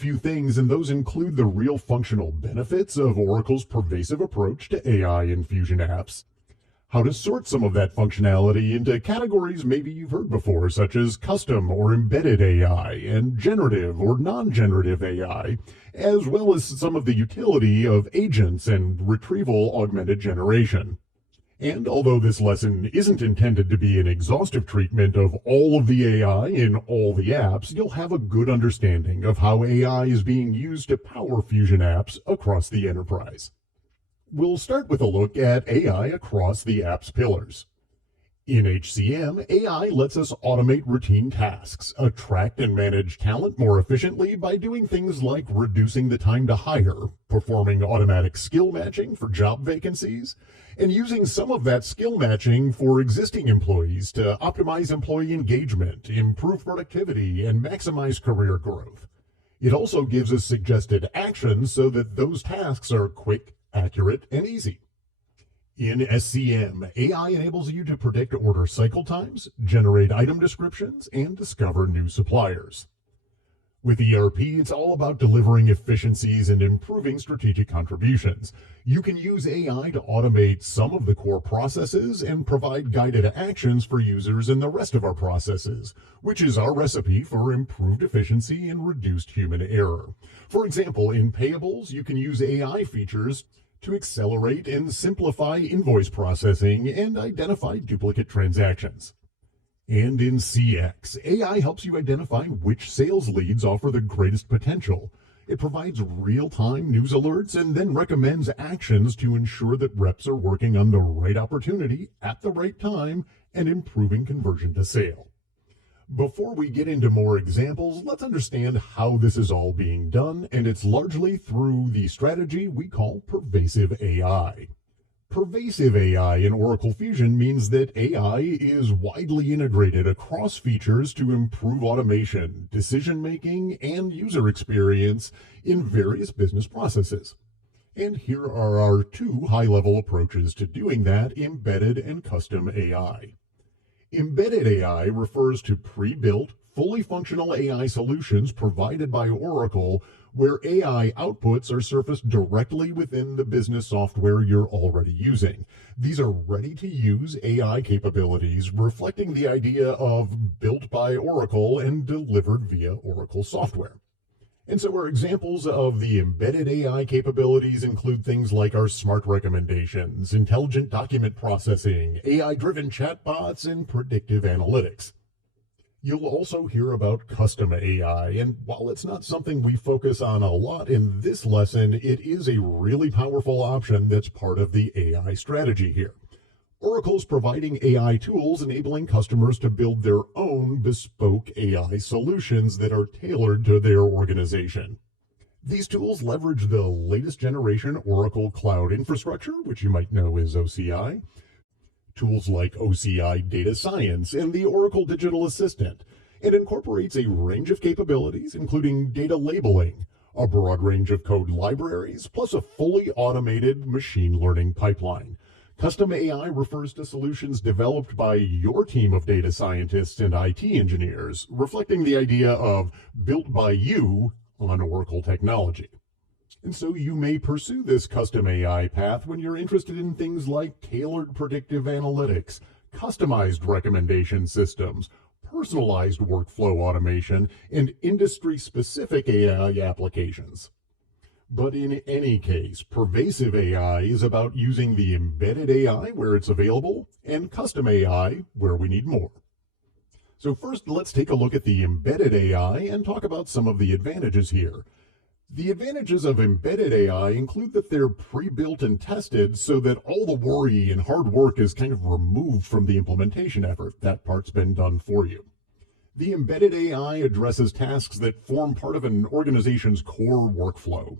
few things, and those include the real functional benefits of Oracle's pervasive approach to AI in Fusion apps, how to sort some of that functionality into categories maybe you've heard before, such as custom or embedded AI and generative or non-generative AI, as well as some of the utility of agents and retrieval augmented generation. And although this lesson isn't intended to be an exhaustive treatment of all of the AI in all the apps, you'll have a good understanding of how AI is being used to power Fusion apps across the enterprise. We'll start with a look at AI across the app's pillars. In HCM, AI lets us automate routine tasks, attract and manage talent more efficiently by doing things like reducing the time to hire, performing automatic skill matching for job vacancies, and using some of that skill matching for existing employees to optimize employee engagement, improve productivity, and maximize career growth. It also gives us suggested actions so that those tasks are quick, accurate, and easy. In SCM, AI enables you to predict order cycle times, generate item descriptions, and discover new suppliers. With ERP, it's all about delivering efficiencies and improving strategic contributions. You can use AI to automate some of the core processes and provide guided actions for users in the rest of our processes, which is our recipe for improved efficiency and reduced human error. For example, in payables, you can use AI features to accelerate and simplify invoice processing and identify duplicate transactions. And in CX, AI helps you identify which sales leads offer the greatest potential. It provides real-time news alerts and then recommends actions to ensure that reps are working on the right opportunity at the right time and improving conversion to sale. Before we get into more examples, let's understand how this is all being done, and it's largely through the strategy we call pervasive AI. Pervasive AI in Oracle Fusion means that AI is widely integrated across features to improve automation, decision-making, and user experience in various business processes. And here are our two high-level approaches to doing that: embedded and custom AI. Embedded AI refers to pre-built, fully functional AI solutions provided by Oracle, where AI outputs are surfaced directly within the business software you're already using. These are ready-to-use AI capabilities, reflecting the idea of built by Oracle and delivered via Oracle software. And so our examples of the embedded AI capabilities include things like our smart recommendations, intelligent document processing, AI-driven chatbots, and predictive analytics. You'll also hear about custom AI, and while it's not something we focus on a lot in this lesson, it is a really powerful option that's part of the AI strategy here. Oracle's providing AI tools enabling customers to build their own bespoke AI solutions that are tailored to their organization. These tools leverage the latest generation Oracle Cloud Infrastructure, which you might know as OCI, tools like OCI Data Science and the Oracle Digital Assistant, and incorporates a range of capabilities, including data labeling, a broad range of code libraries, plus a fully automated machine learning pipeline. Custom AI refers to solutions developed by your team of data scientists and IT engineers, reflecting the idea of built by you on Oracle technology. And so you may pursue this custom AI path when you're interested in things like tailored predictive analytics, customized recommendation systems, personalized workflow automation, and industry-specific AI applications. But in any case, pervasive AI is about using the embedded AI where it's available and custom AI where we need more. So first, let's take a look at the embedded AI and talk about some of the advantages here. The advantages of embedded AI include that they're pre-built and tested so that all the worry and hard work is kind of removed from the implementation effort. That part's been done for you. The embedded AI addresses tasks that form part of an organization's core workflow.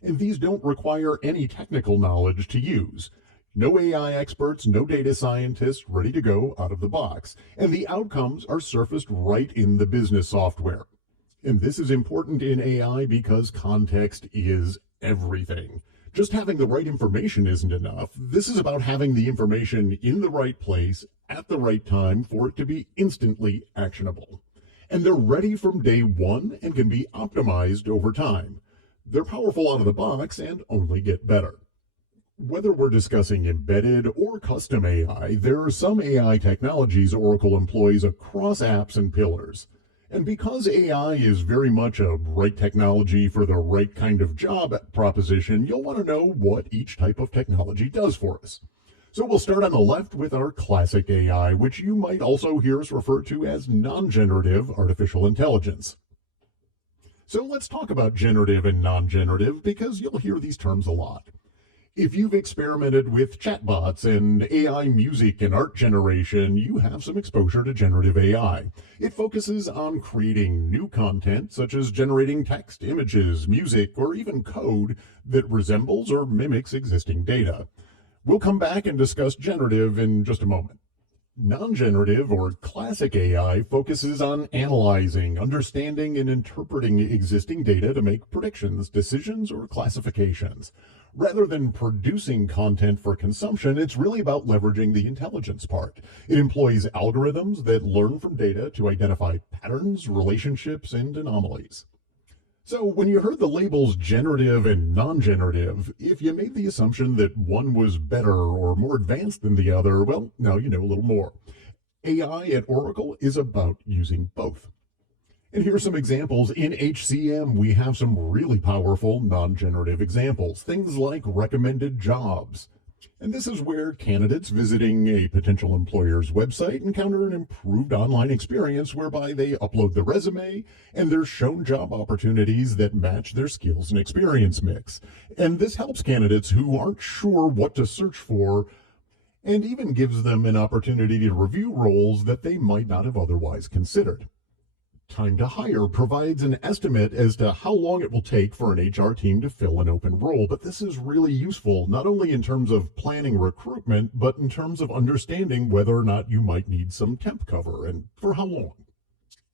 And these don't require any technical knowledge to use. No AI experts, no data scientists, ready to go out of the box. And the outcomes are surfaced right in the business software. And this is important in AI because context is everything. Just having the right information isn't enough. This is about having the information in the right place at the right time for it to be instantly actionable. And they're ready from day one and can be optimized over time. They're powerful out of the box and only get better. Whether we're discussing embedded or custom AI, there are some AI technologies Oracle employs across apps and pillars. And because AI is very much a right technology for the right kind of job proposition, you'll want to know what each type of technology does for us. So we'll start on the left with our classic AI, which you might also hear us refer to as non-generative artificial intelligence. So let's talk about generative and non-generative because you'll hear these terms a lot. If you've experimented with chatbots and AI music and art generation, you have some exposure to generative AI. It focuses on creating new content, such as generating text, images, music, or even code that resembles or mimics existing data. We'll come back and discuss generative in just a moment. Non-generative or classic AI focuses on analyzing, understanding, and interpreting existing data to make predictions, decisions, or classifications. Rather than producing content for consumption, it's really about leveraging the intelligence part. It employs algorithms that learn from data to identify patterns, relationships, and anomalies. So when you heard the labels generative and non-generative, if you made the assumption that one was better or more advanced than the other, well, now you know a little more. AI at Oracle is about using both. And here are some examples. In HCM, we have some really powerful non-generative examples, things like recommended jobs. And this is where candidates visiting a potential employer's website encounter an improved online experience whereby they upload the resume and they're shown job opportunities that match their skills and experience mix. And this helps candidates who aren't sure what to search for and even gives them an opportunity to review roles that they might not have otherwise considered. Time to hire provides an estimate as to how long it will take for an HR team to fill an open role, but this is really useful not only in terms of planning recruitment, but in terms of understanding whether or not you might need some temp cover and for how long.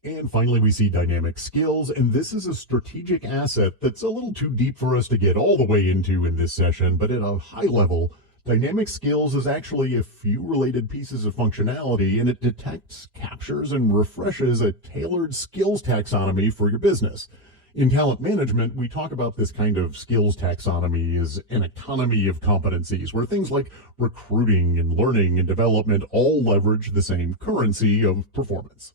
And finally, we see dynamic skills, and this is a strategic asset that's a little too deep for us to get all the way into in this session, but at a high level, dynamic skills is actually a few related pieces of functionality, and it detects, captures, and refreshes a tailored skills taxonomy for your business. In talent management, we talk about this kind of skills taxonomy as an economy of competencies, where things like recruiting and learning and development all leverage the same currency of performance.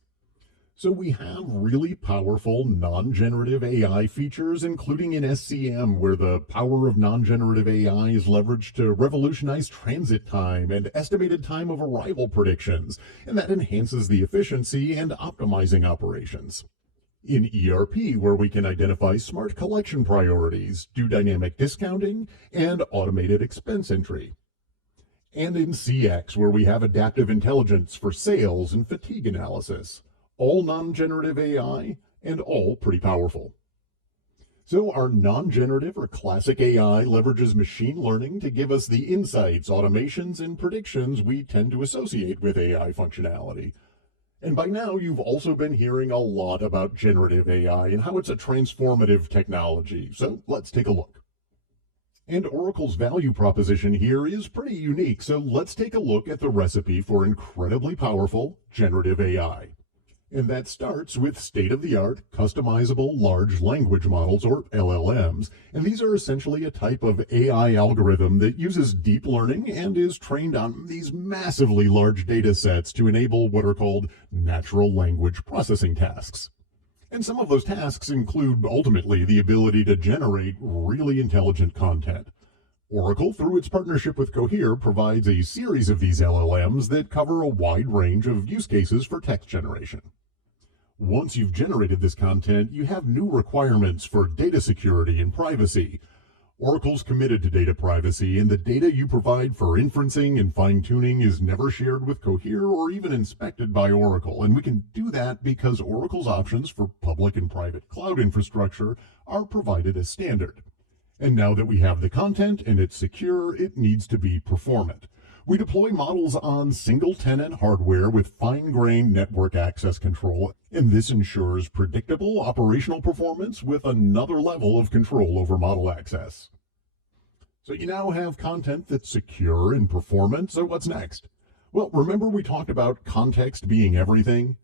So we have really powerful non-generative AI features, including in SCM, where the power of non-generative AI is leveraged to revolutionize transit time and estimated time of arrival predictions, and that enhances the efficiency and optimizing operations. In ERP, where we can identify smart collection priorities, do dynamic discounting, and automated expense entry. And in CX, where we have adaptive intelligence for sales and fatigue analysis. All non-generative AI, and all pretty powerful. So our non-generative or classic AI leverages machine learning to give us the insights, automations, and predictions we tend to associate with AI functionality. And by now, you've also been hearing a lot about generative AI and how it's a transformative technology. So let's take a look. And Oracle's value proposition here is pretty unique. So let's take a look at the recipe for incredibly powerful generative AI. And that starts with state-of-the-art customizable large language models, or LLMs, and these are essentially a type of AI algorithm that uses deep learning and is trained on these massively large data sets to enable what are called natural language processing tasks. And some of those tasks include ultimately the ability to generate really intelligent content. Oracle, through its partnership with Cohere, provides a series of these LLMs that cover a wide range of use cases for text generation. Once you've generated this content, you have new requirements for data security and privacy. Oracle's committed to data privacy, and the data you provide for inferencing and fine-tuning is never shared with Cohere or even inspected by Oracle. And we can do that because Oracle's options for public and private cloud infrastructure are provided as standard. And now that we have the content and it's secure, it needs to be performant. We deploy models on single-tenant hardware with fine-grained network access control, and this ensures predictable operational performance with another level of control over model access. So you now have content that's secure and performant, so what's next? Well, remember we talked about context being everything?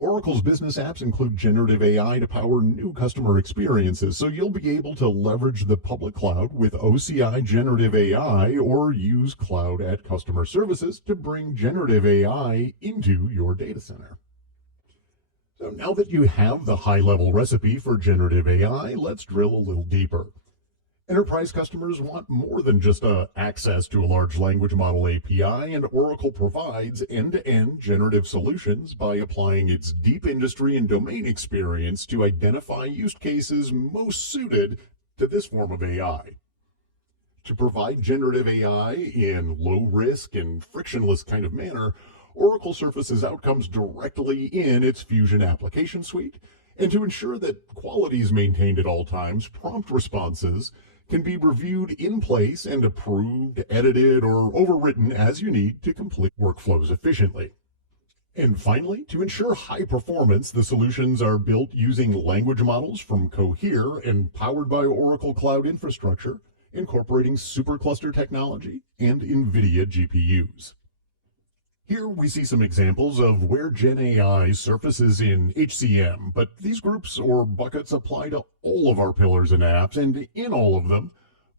Oracle's business apps include generative AI to power new customer experiences, so you'll be able to leverage the public cloud with OCI Generative AI or use Cloud at Customer Services to bring generative AI into your data center. So now that you have the high-level recipe for generative AI, let's drill a little deeper. Enterprise customers want more than just access to a large language model API, and Oracle provides end-to-end generative solutions by applying its deep industry and domain experience to identify use cases most suited to this form of AI. To provide generative AI in low-risk and frictionless kind of manner, Oracle surfaces outcomes directly in its Fusion application suite, and to ensure that quality is maintained at all times, prompt responses can be reviewed in place and approved, edited, or overwritten as you need to complete workflows efficiently. And finally, to ensure high performance, the solutions are built using language models from Cohere and powered by Oracle Cloud Infrastructure, incorporating supercluster technology and NVIDIA GPUs. Here we see some examples of where Gen AI surfaces in HCM, but these groups or buckets apply to all of our pillars and apps, and in all of them,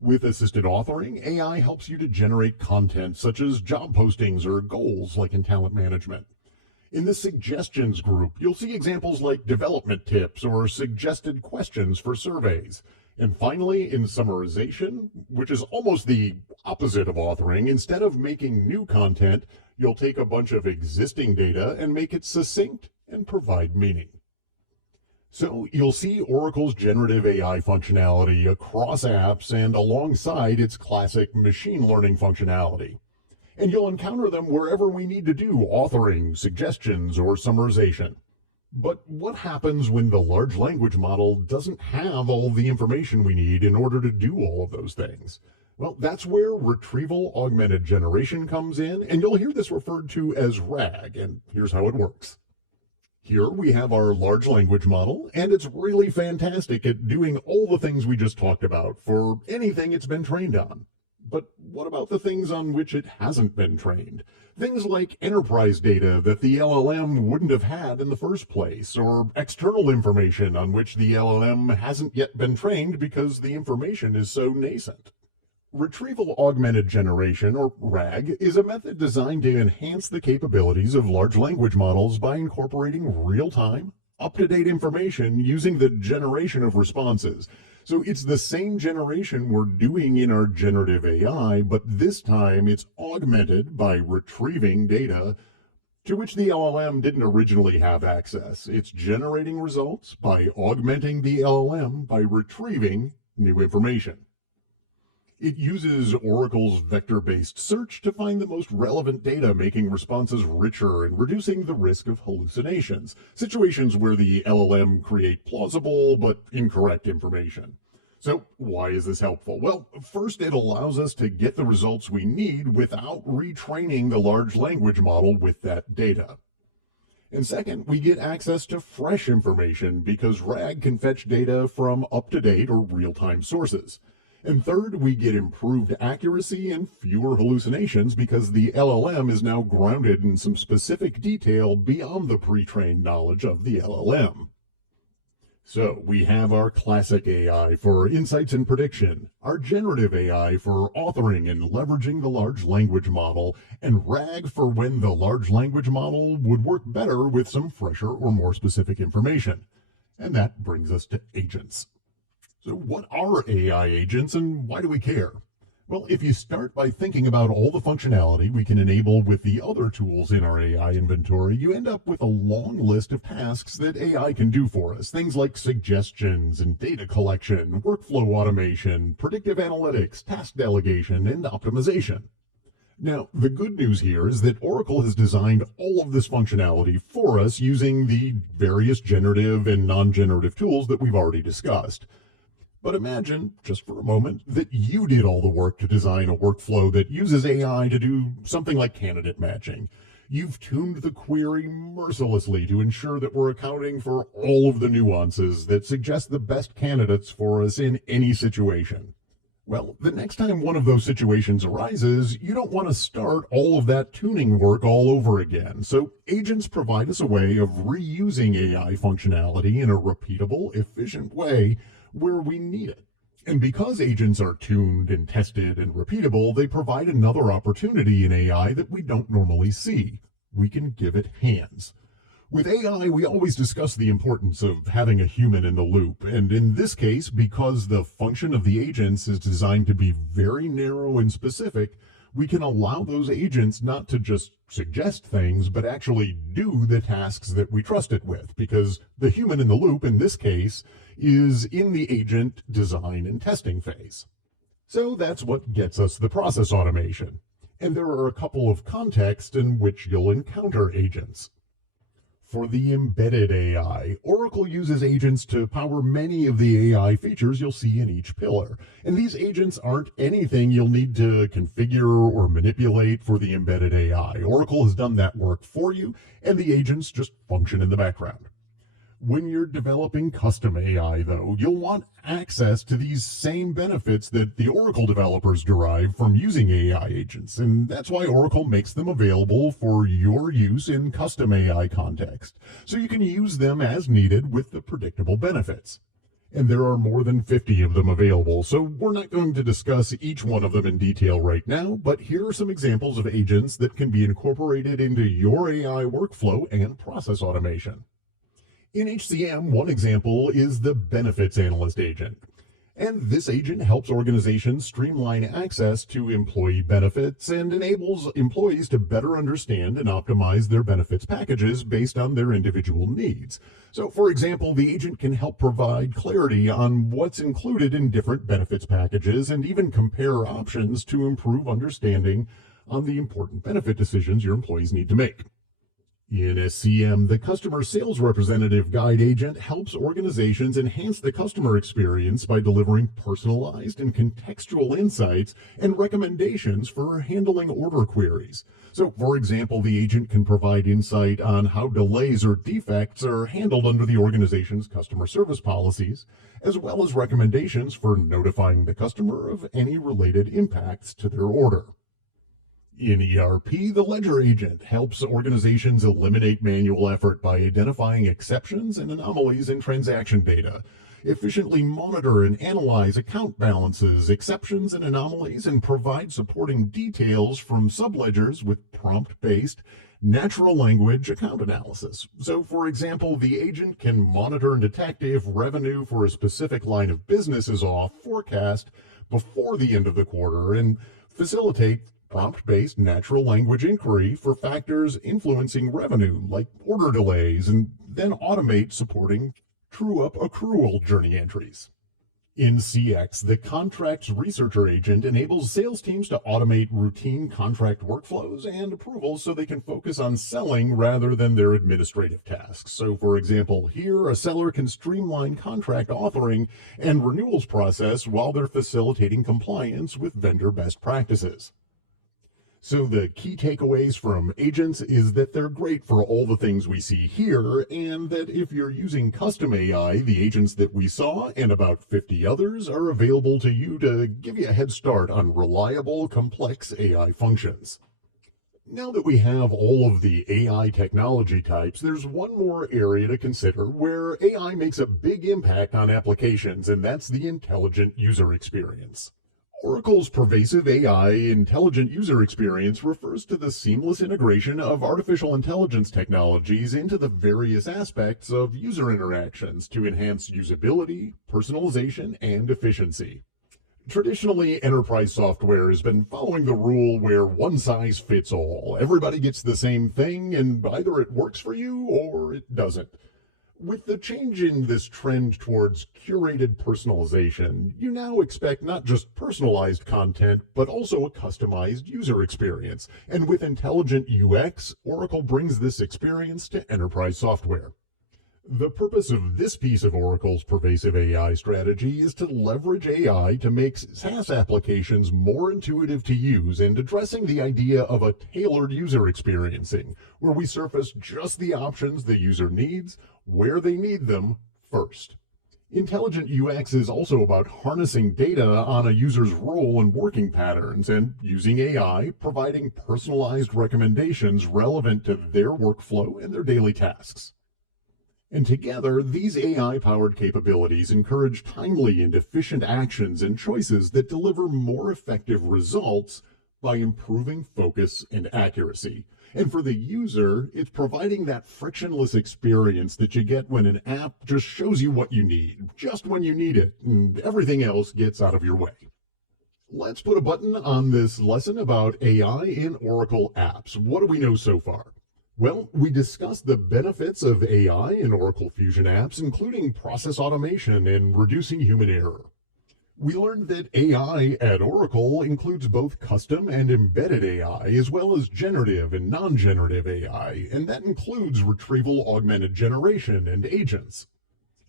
with assisted authoring, AI helps you to generate content such as job postings or goals like in talent management. In the suggestions group, you'll see examples like development tips or suggested questions for surveys. And finally, in summarization, which is almost the opposite of authoring, instead of making new content, you'll take a bunch of existing data and make it succinct and provide meaning. So you'll see Oracle's generative AI functionality across apps and alongside its classic machine learning functionality. And you'll encounter them wherever we need to do authoring, suggestions, or summarization. But what happens when the large language model doesn't have all the information we need in order to do all of those things? Well, that's where retrieval augmented generation comes in, and you'll hear this referred to as RAG, and here's how it works. Here we have our large language model, and it's really fantastic at doing all the things we just talked about for anything it's been trained on. But what about the things on which it hasn't been trained? Things like enterprise data that the LLM wouldn't have had in the first place, or external information on which the LLM hasn't yet been trained because the information is so nascent. Retrieval Augmented Generation, or RAG, is a method designed to enhance the capabilities of large language models by incorporating real-time, up-to-date information using the generation of responses. So it's the same generation we're doing in our generative AI, but this time it's augmented by retrieving data to which the LLM didn't originally have access. It's generating results by augmenting the LLM by retrieving new information. It uses Oracle's vector-based search to find the most relevant data, making responses richer and reducing the risk of hallucinations, situations where the LLM create plausible but incorrect information. So why is this helpful? Well, first, it allows us to get the results we need without retraining the large language model with that data. And second, we get access to fresh information because RAG can fetch data from up-to-date or real-time sources. And third, we get improved accuracy and fewer hallucinations because the LLM is now grounded in some specific detail beyond the pre-trained knowledge of the LLM. So we have our classic AI for insights and prediction, our generative AI for authoring and leveraging the large language model, and RAG for when the large language model would work better with some fresher or more specific information. And that brings us to agents. So what are AI agents and why do we care? Well, if you start by thinking about all the functionality we can enable with the other tools in our AI inventory, you end up with a long list of tasks that AI can do for us. Things like suggestions and data collection, workflow automation, predictive analytics, task delegation, and optimization. Now, the good news here is that Oracle has designed all of this functionality for us using the various generative and non-generative tools that we've already discussed. But imagine, just for a moment, that you did all the work to design a workflow that uses AI to do something like candidate matching. You've tuned the query mercilessly to ensure that we're accounting for all of the nuances that suggest the best candidates for us in any situation. Well, the next time one of those situations arises, you don't want to start all of that tuning work all over again. So agents provide us a way of reusing AI functionality in a repeatable, efficient way where we need it. And because agents are tuned and tested and repeatable, they provide another opportunity in AI that we don't normally see. We can give it hands. With AI, we always discuss the importance of having a human in the loop, and in this case, because the function of the agents is designed to be very narrow and specific, we can allow those agents not to just suggest things, but actually do the tasks that we trust it with, because the human in the loop, in this case, is in the agent design and testing phase. So that's what gets us the process automation. And there are a couple of contexts in which you'll encounter agents. For the embedded AI, Oracle uses agents to power many of the AI features you'll see in each pillar. And these agents aren't anything you'll need to configure or manipulate for the embedded AI. Oracle has done that work for you, and the agents just function in the background. When you're developing custom AI, though, you'll want access to these same benefits that the Oracle developers derive from using AI agents, and that's why Oracle makes them available for your use in custom AI context, so you can use them as needed with the predictable benefits. And there are more than 50 of them available, so we're not going to discuss each one of them in detail right now, but here are some examples of agents that can be incorporated into your AI workflow and process automation. In HCM, one example is the Benefits Analyst agent. And this agent helps organizations streamline access to employee benefits and enables employees to better understand and optimize their benefits packages based on their individual needs. So, for example, the agent can help provide clarity on what's included in different benefits packages and even compare options to improve understanding on the important benefit decisions your employees need to make. In SCM, the Customer Sales Representative Guide agent helps organizations enhance the customer experience by delivering personalized and contextual insights and recommendations for handling order queries. So, for example, the agent can provide insight on how delays or defects are handled under the organization's customer service policies, as well as recommendations for notifying the customer of any related impacts to their order. In ERP, the Ledger agent helps organizations eliminate manual effort by identifying exceptions and anomalies in transaction data, efficiently monitor and analyze account balances, exceptions, and anomalies, and provide supporting details from subledgers with prompt-based, natural language account analysis. So, for example, the agent can monitor and detect if revenue for a specific line of business is off forecast before the end of the quarter and facilitate prompt-based natural language inquiry for factors influencing revenue, like order delays, and then automate supporting true-up accrual journey entries. In CX, the Contracts Researcher agent enables sales teams to automate routine contract workflows and approvals so they can focus on selling rather than their administrative tasks. So, for example, here, a seller can streamline contract authoring and renewals process while they're facilitating compliance with vendor best practices. So the key takeaways from agents is that they're great for all the things we see here, and that if you're using custom AI, the agents that we saw and about 50 others are available to you to give you a head start on reliable, complex AI functions. Now that we have all of the AI technology types, there's one more area to consider where AI makes a big impact on applications, and that's the intelligent user experience. Oracle's pervasive AI intelligent user experience refers to the seamless integration of artificial intelligence technologies into the various aspects of user interactions to enhance usability, personalization, and efficiency. Traditionally, enterprise software has been following the rule where one size fits all. Everybody gets the same thing, and either it works for you or it doesn't. With the change in this trend towards curated personalization, you now expect not just personalized content, but also a customized user experience. And with intelligent UX, Oracle brings this experience to enterprise software. The purpose of this piece of Oracle's pervasive AI strategy is to leverage AI to make SaaS applications more intuitive to use and addressing the idea of a tailored user experiencing, where we surface just the options the user needs, where they need them, first. Intelligent UX is also about harnessing data on a user's role and working patterns and using AI, providing personalized recommendations relevant to their workflow and their daily tasks. And together, these AI-powered capabilities encourage timely and efficient actions and choices that deliver more effective results by improving focus and accuracy. And for the user, it's providing that frictionless experience that you get when an app just shows you what you need, just when you need it, and everything else gets out of your way. Let's put a button on this lesson about AI in Oracle apps. What do we know so far? Well, we discussed the benefits of AI in Oracle Fusion apps, including process automation and reducing human error. We learned that AI at Oracle includes both custom and embedded AI, as well as generative and non-generative AI, and that includes retrieval-augmented generation and agents.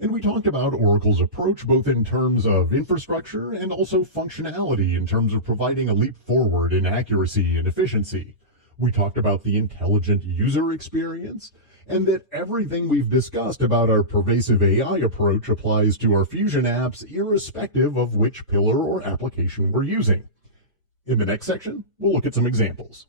And we talked about Oracle's approach both in terms of infrastructure and also functionality in terms of providing a leap forward in accuracy and efficiency. We talked about the intelligent user experience, and that everything we've discussed about our pervasive AI approach applies to our Fusion apps irrespective of which pillar or application we're using. In the next section, we'll look at some examples.